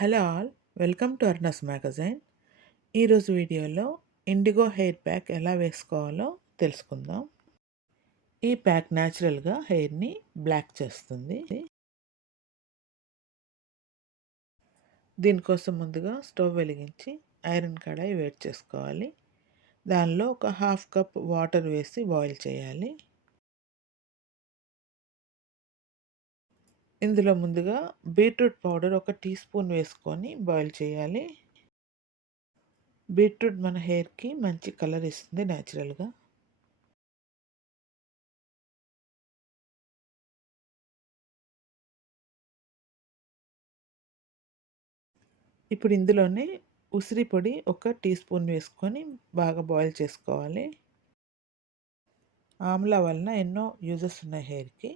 Hello all welcome to Arnas magazine. ఈరోజు వీడియోలో IndiGo hair pack ఎలా వేసుకోవాలో తెలుసుకుందాం. ఈ ప్యాక్ న్యాచురల్గా హెయిర్ని బ్లాక్ చేస్తుంది. దీనికోసం ముందుగా స్టవ్ వెలిగించి ఐరన్ కడాయి వేడి చేసుకోవాలి. దానిలో ఒక హాఫ్ కప్ వాటర్ వేసి బాయిల్ చేయాలి. ఇందులో ముందుగా బీట్రూట్ పౌడర్ ఒక టీ స్పూన్ వేసుకొని బాయిల్ చేయాలి. బీట్రూట్ మన హెయిర్కి మంచి కలర్ ఇస్తుంది న్యాచురల్గా ఇప్పుడు ఇందులోనే ఉసిరి పొడి ఒక టీ స్పూన్ వేసుకొని బాగా బాయిల్ చేసుకోవాలి. ఆమ్లా వలన ఎన్నో యూజెస్ ఉన్నాయి హెయిర్కి.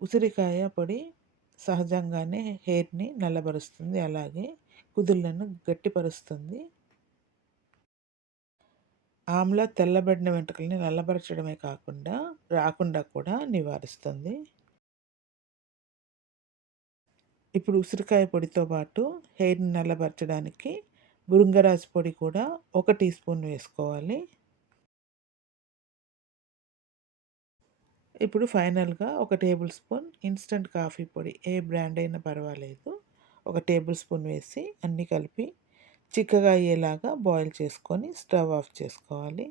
ఉసిరికాయ పొడి సహజంగానే హెయిర్ని నల్లబరుస్తుంది. అలాగే కుదుళ్ళను గట్టిపరుస్తుంది. ఆమ్ల తెల్లబడిన వెంట్రుకల్ని నల్లబరచడమే కాకుండా రాకుండా కూడా నివారిస్తుంది. ఇప్పుడు ఉసిరికాయ పొడితో పాటు హెయిర్ని నల్లబరచడానికి బృంగరాజు పొడి కూడా ఒక టీ స్పూన్ వేసుకోవాలి. ఇప్పుడు ఫైనల్గా ఒక టేబుల్ స్పూన్ ఇన్స్టంట్ కాఫీ పొడి ఏ బ్రాండ్ అయినా పర్వాలేదు. ఒక టేబుల్ స్పూన్ వేసి అన్నీ కలిపి చిక్కగా అయ్యేలాగా బాయిల్ చేసుకొని స్టవ్ ఆఫ్ చేసుకోవాలి.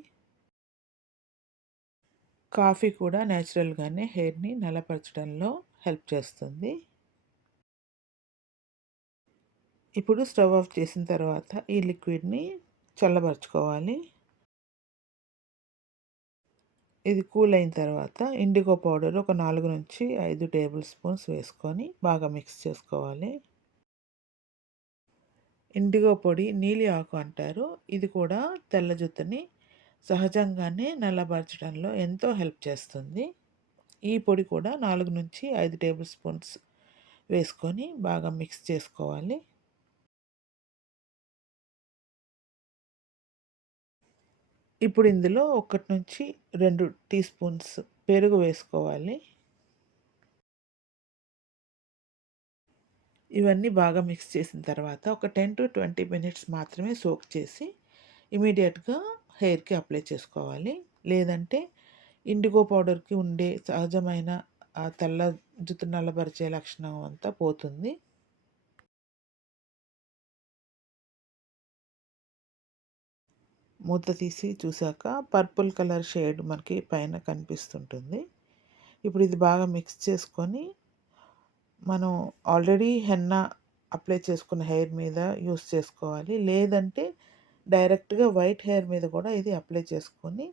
కాఫీ కూడా న్యాచురల్గానే హెయిర్ని నలపరచడంలో హెల్ప్ చేస్తుంది. ఇప్పుడు స్టవ్ ఆఫ్ చేసిన తర్వాత ఈ లిక్విడ్ని చల్లబరుచుకోవాలి. ఇది కూల్ అయిన తర్వాత ఇండిగో పౌడర్ ఒక నాలుగు నుంచి ఐదు టేబుల్ స్పూన్స్ వేసుకొని బాగా మిక్స్ చేసుకోవాలి. ఇండిగో పొడి నీలి ఆకు అంటారు. ఇది కూడా తెల్ల జుత్తుని సహజంగానే నల్లబరచడంలో ఎంతో హెల్ప్ చేస్తుంది. ఈ పొడి కూడా నాలుగు నుంచి ఐదు టేబుల్ స్పూన్స్ వేసుకొని బాగా మిక్స్ చేసుకోవాలి. ఇప్పుడు ఇందులో ఒకటి నుంచి రెండు టీ స్పూన్స్ పెరుగు వేసుకోవాలి. ఇవన్నీ బాగా మిక్స్ చేసిన తర్వాత ఒక టెన్ టు ట్వంటీ మినిట్స్ మాత్రమే సోక్ చేసి ఇమీడియట్గా హెయిర్కి అప్లై చేసుకోవాలి. లేదంటే ఇండిగో పౌడర్కి ఉండే సహజమైన తెల్ల జుట్టు నల్లబరిచే లక్షణం అంతా పోతుంది. మూత తీసి చూసాక పర్పుల్ కలర్ షేడ్ మనకి పైన కనిపిస్తుంటుంది. ఇప్పుడు ఇది బాగా మిక్స్ చేసుకొని మనం ఆల్రెడీ హెన్న అప్లై చేసుకున్న హెయిర్ మీద యూస్ చేసుకోవాలి. లేదంటే డైరెక్ట్గా వైట్ హెయిర్ మీద కూడా ఇది అప్లై చేసుకొని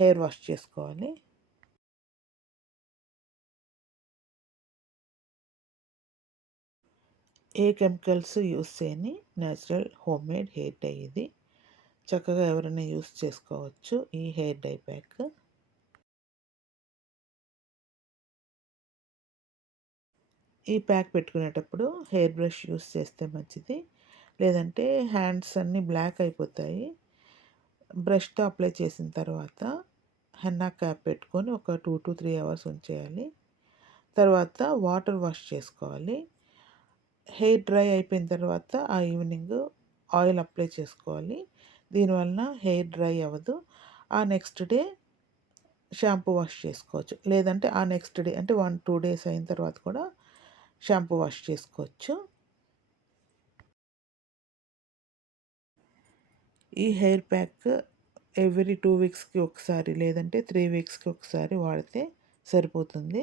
హెయిర్ వాష్ చేసుకోవాలి. ఏ కెమికల్స్ యూస్ చేయని natural home made hair dye ఇది. చక్కగా ఎవరైనా యూస్ చేసుకోవచ్చు. ఈ హెయిర్ డై ప్యాక్. ఈ ప్యాక్ పెట్టుకునేటప్పుడు హెయిర్ బ్రష్ యూస్ చేస్తే మంచిది. లేదంటే హ్యాండ్స్ అన్నీ బ్లాక్ అయిపోతాయి. బ్రష్తో అప్లై చేసిన తర్వాత హెన్నా క్యాప్ పెట్టుకొని ఒక టూ టు త్రీ అవర్స్ ఉంచేయాలి. తర్వాత వాటర్ వాష్ చేసుకోవాలి. హెయిర్ డ్రై అయిపోయిన తర్వాత ఆ ఈవినింగ్ ఆయిల్ అప్లై చేసుకోవాలి. దీనివలన హెయిర్ డ్రై అవ్వదు. ఆ నెక్స్ట్ డే షాంపూ వాష్ చేసుకోవచ్చు. లేదంటే ఆ నెక్స్ట్ డే అంటే వన్ టూ డేస్ అయిన తర్వాత కూడా షాంపూ వాష్ చేసుకోవచ్చు. ఈ హెయిర్ ప్యాక్ ఎవ్రీ టూ వీక్స్కి ఒకసారి లేదంటే త్రీ వీక్స్కి ఒకసారి వాడితే సరిపోతుంది.